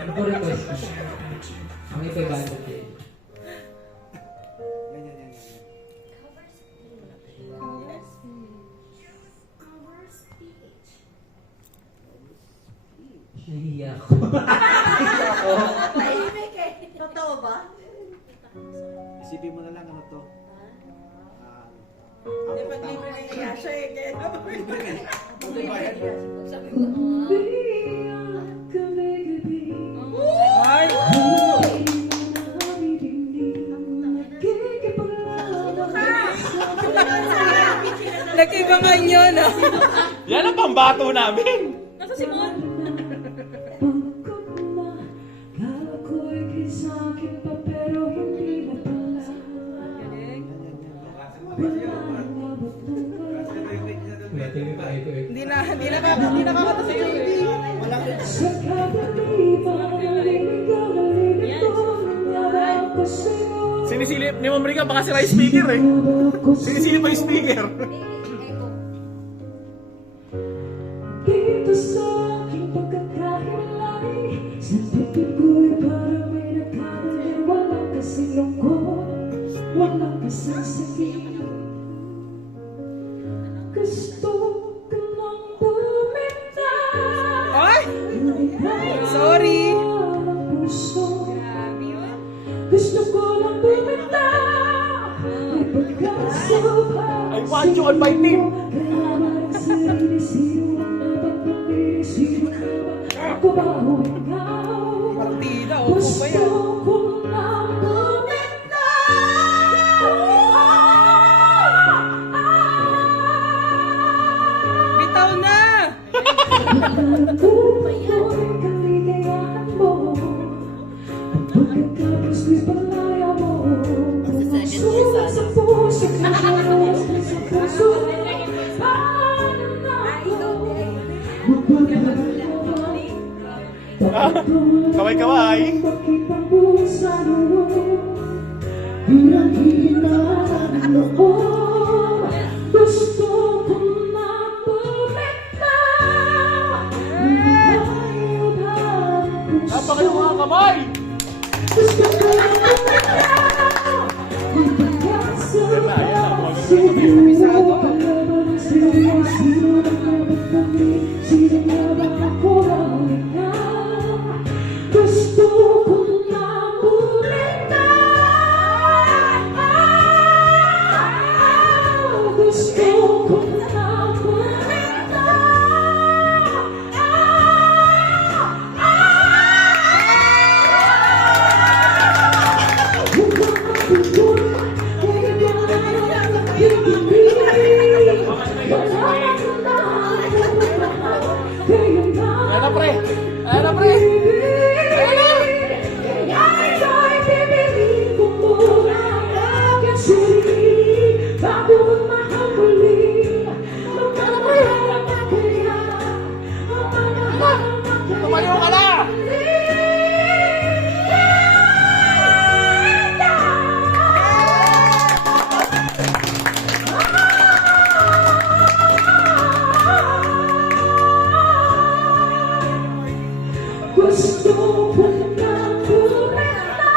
Ano po request mo? Ang ito gano'n kayo. Nahiya ako. Tahimik eh. Totoo ba? Isipin mo na lang ano to. Hindi pag libre na kaya siya eh. Kaya sabi ko, Ay! Nakigangan yun, ah. Yan ang pambato namin. Nasa si Mon? Hindi nakakata sa JB. Sinisilip ni Ma'am Rica, baka sira yung speaker eh. Sinisilip pa yung speaker. Dito sa aking pagkakahilay, sa bibig ko'y parang may nagkamali. Walang kasing lungkot, walang kasing sakit. Gusto ko lang bumitaw. Ay! Sorry. Gusto ko lang bumitaw. May pagkasabay. I want you on my team. Kaya parang sarili-sino ang dapat napili. Sino ka ba? Ako ba o ikaw? Parang tila, o pa Gusto yan. ko lang bumitaw. Bitaw na! Buhay ko'y kaligayahan mo. Pagkatapos may palaya mo. Sulat sa puso ko. Sa puso. Paano na ako? Kaway-kaway. Pagkipagbusan mo. Bilang hinahan mo. Gusto ko na bumitaw. Tayo ba ang puso? Napakayo mga kamay. Gusto ko na bumitaw. May pagkasabay. Sino na dapat kami? Sino na ba ako ang ikaw? Gusto ko na bumitaw. Gusto ko na Ayan na pre. Ayan na pre. Ayan na. Tumayo ka na. Gusto ko na bumitaw.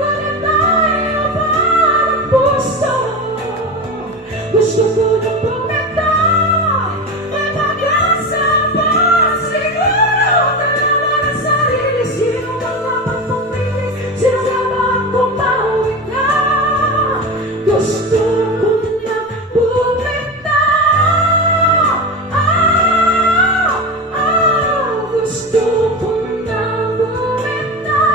Wala tayo parang puso. Gusto ko na bumitaw. May pag-asa pa siguro. Dalawa na sarili. Sino ka dapat pumili? Sino ka ba akong pauwi na? Gusto ko na bumitaw. Gusto ko na bumitaw.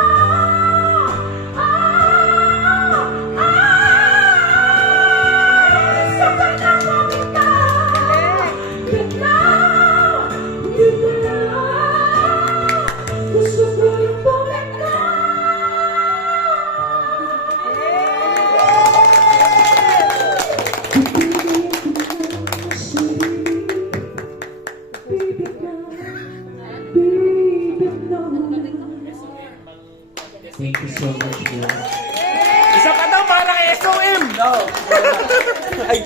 Gusto ko na bumitaw. Bitaw, bitaw. Gusto ko na Thank you so much, bro. Isa pa daw para kay SOM. No. Ay,